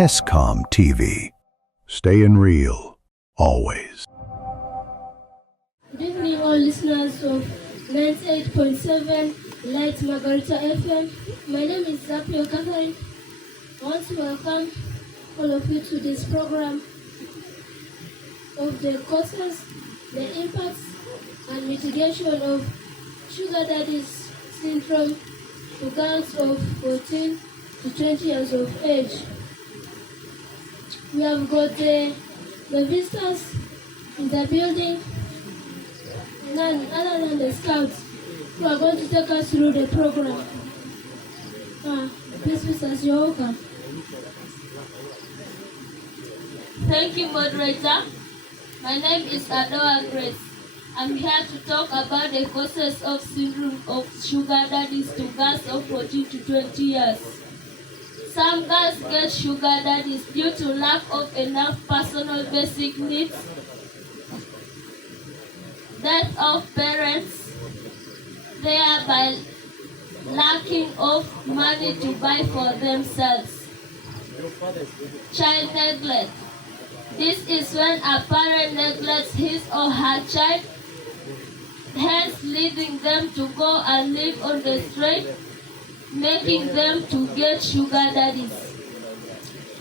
Tescom TV. Staying real, always. Good evening, all listeners of 98.7 Light Margarita FM. My name is Zapio Catherine. I want to welcome all of you to this program of the causes, the impacts, and mitigation of sugar daddies syndrome to girls of 14 to 20 years of age. We have got the visitors in the building, none other than the scouts who are going to take us through the program. Please, visitors, you're welcome. Thank you, moderator. My name is Adoa Grace. I'm here to talk about the causes of syndrome of sugar daddies to girls of 14 to 20 years. Some girls get sugar daddies due to lack of enough personal basic needs, death of parents, thereby lacking of money to buy for themselves. Child neglect. This is when a parent neglects his or her child, hence leading them to go and live on the street, making them to get sugar daddies.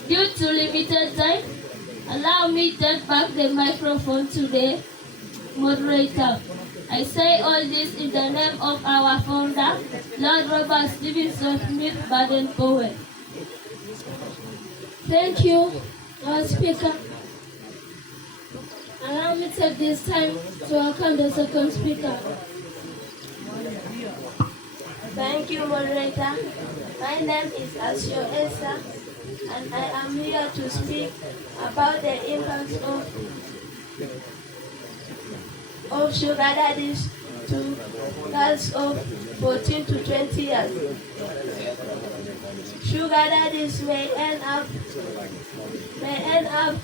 Due to limited time, allow me to take back the microphone to the moderator. I say all this in the name of our founder, Lord Robert Stevenson Smith Baden-Powell. Thank you, our speaker. Allow me to take this time to welcome the second speaker. Thank you, moderator. My name is Asio Esa, and I am here to speak about the impacts of sugar daddies to girls of 14 to 20 years. Sugar daddies may end up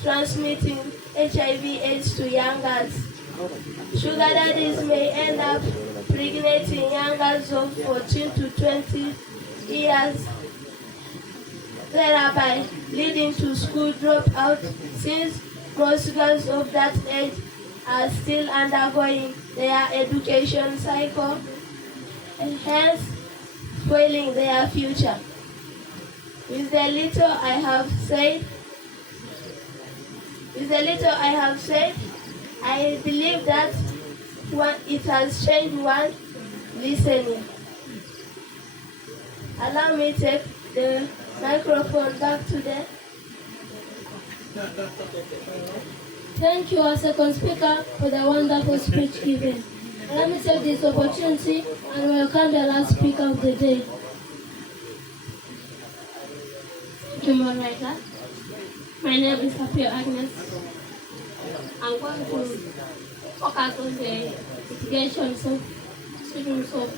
transmitting HIV/AIDS to young girls. Sugar daddies may end up impregnating young girls of 14 to 20 years, thereby leading to school dropout, since most girls of that age are still undergoing their education cycle, and hence spoiling their future. With the little I have said, I believe that it has changed one listening. Allow me to take the microphone back to them. Thank you, our second speaker, for the wonderful speech given. Let me take this opportunity and welcome the last speaker of the day. Thank you, moderator. My name is Apio Agnes. I'm going to focus on the mitigations of syndromes of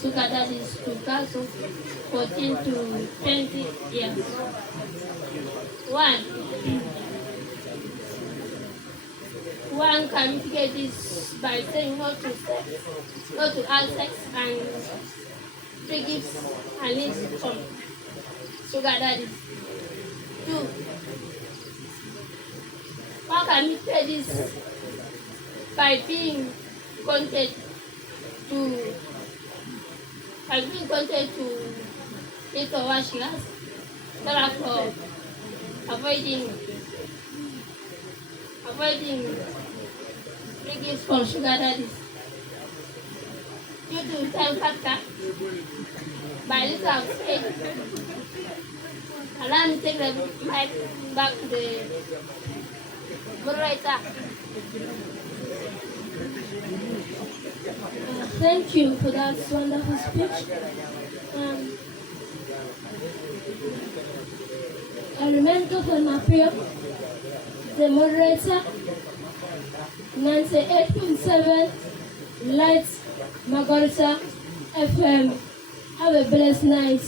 sugar daddies to girls of 14 to 20 years. One can mitigate this by saying no to all sex and free gifts and leaves from sugar daddies. 2. One can mitigate this by being content to eat or what she has, therefore avoiding free gifts from sugar daddies. Due to time factor, by this I've said, allow me to take the mic back to the moderator. Thank you for that wonderful speech. I remain Catherine Apio, the moderator, 98.7 Light Margarita FM. Have a blessed night.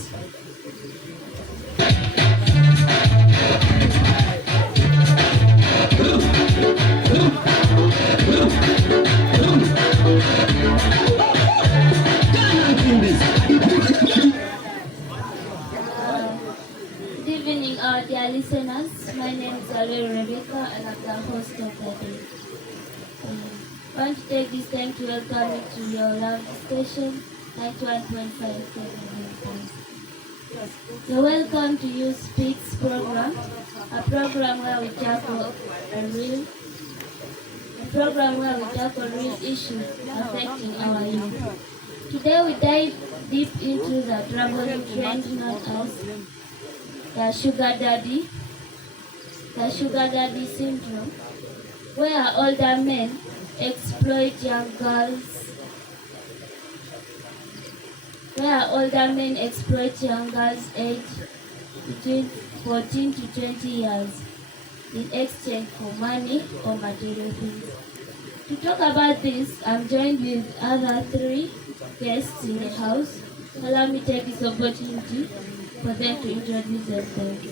Good evening, our dear Rebecca, and I'm the host of the day. I want to take this time to welcome you to your love station, 91.5 FM. You're welcome to You Speaks program, a program where we tackle real issues affecting our youth. Today we dive deep into the troubling trend known as the sugar daddy syndrome, where older men exploit young girls aged between 14 to 20 years in exchange for money or material things. To talk about this, I'm joined with other three guests in the house. Allow me to take this opportunity for them to introduce themselves.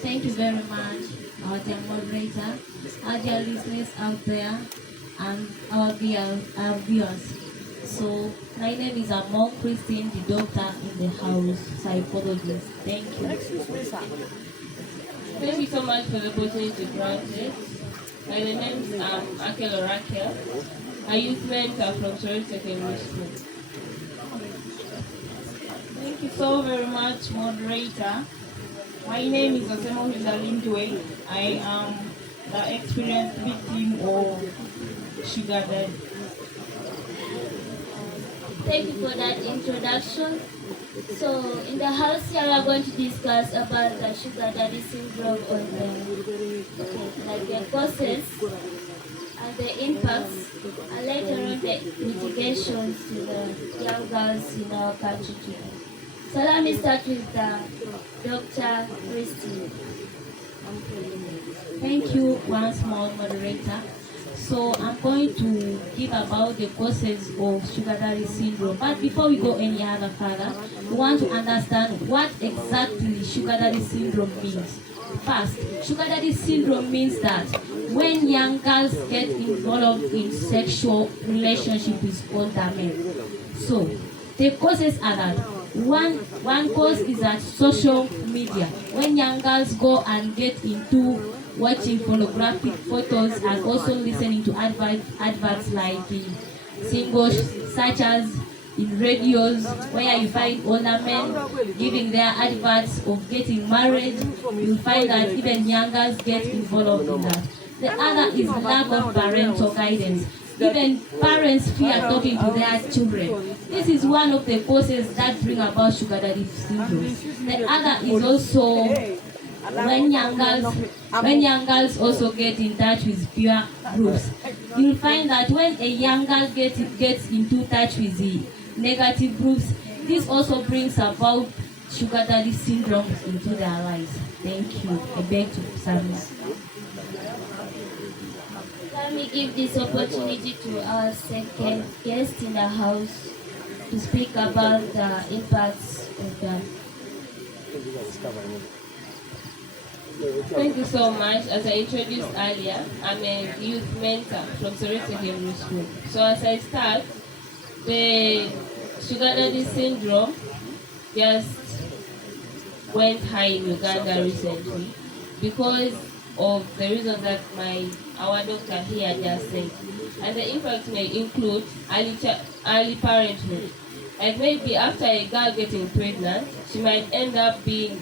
Thank you very much, our dear moderator, our dear listeners out there, and our viewers. So, my name is Amon Christine, the doctor in the house, psychologist. Thank you. Thank you so much for the opportunity granted. My name is Akel Raquel, a youth mentor from Soroti City Competition. Thank you so very much, moderator. My name is Osemo Hizalindwe. I am the experienced victim of sugar daddy. Thank you for that introduction. So, in the house here, we are going to discuss about the sugar daddy syndrome like the causes and the impacts, and later on the mitigations to the young girls in our country today. So let me start with Dr. Christine. Thank you once more, moderator. So I'm going to give about the causes of sugar daddy syndrome. But before we go any other further, we want to understand what exactly sugar daddy syndrome means. First, sugar daddy syndrome means that when young girls get involved in sexual relationship with older men. So the causes are that one cause is that social media. When young girls go and get into watching pornographic photos and also listening to adverts like in singles, such as in radios, where you find older men giving their adverts of getting married. You find that even young girls get involved in that. The other is lack of parental guidance. Even parents fear talking to their children. This is one of the causes that bring about sugar daddy syndrome. The other is also when young girls also get in touch with peer groups. You'll find that when a young girl gets into touch with the negative groups, this also brings about sugar daddy syndrome into their lives. Thank you. I beg to submit. Let me give this opportunity to our second guest in the house to speak about the impacts of that. Thank you so much. As I introduced earlier, I'm a youth mentor from Soroti Competition. So as I start, the sugar daddy syndrome just went high in Uganda recently because of the reasons that our doctor here just said. And the impact may include early parenthood. Like maybe after a girl getting pregnant, she might end up being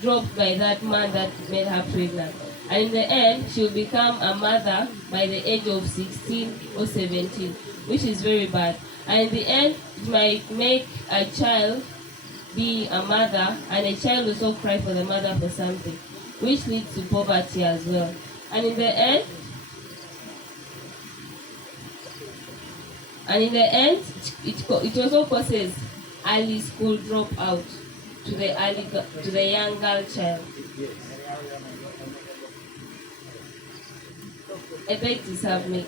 dropped by that man that made her pregnant. And in the end, she'll become a mother by the age of 16 or 17, which is very bad. And in the end, it might make a child be a mother, and a child also cry for the mother for something, which leads to poverty as well. And in the end, it also causes early school dropout to the young girl child. I beg to submit.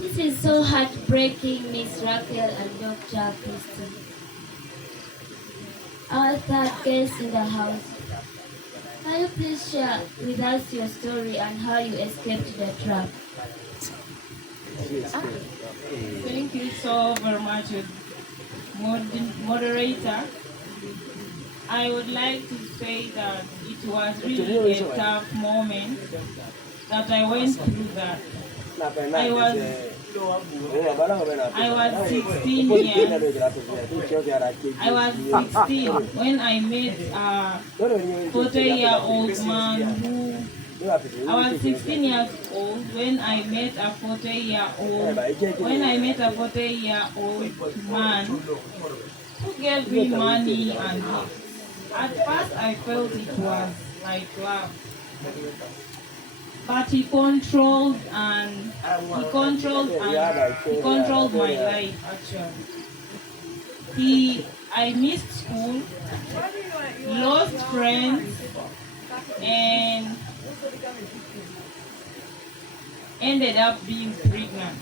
This is so heartbreaking, Miss Raquel and Dr. Christine. Our third guest in the house. Can you please share with us your story and how you escaped the trap? Thank you so very much, moderator. I would like to say that it was really a tough moment that I went through that. I was 16 years. I was 16 when I met a 40-year-old man who. I was 16 years old when I met a 40-year-old. When I met a 40-year-old man who gave me money and gifts. At first, I felt it was like love. But he controlled my life actually. I missed school, lost friends, and ended up being pregnant.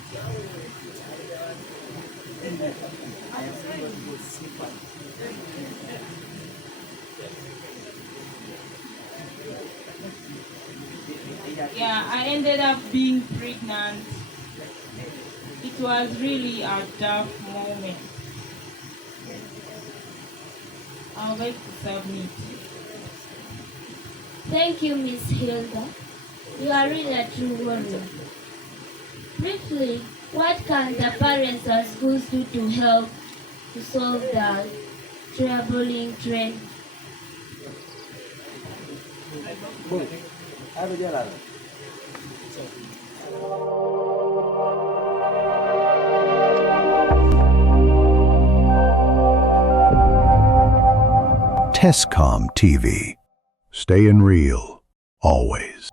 Yeah, I ended up being pregnant. It was really a tough moment. I'll wait to submit. Thank you, Miss Hilda. You are really a true warrior. Briefly, what can the parents and schools do to help to solve the troubling trend? Tescom TV. Staying real, always.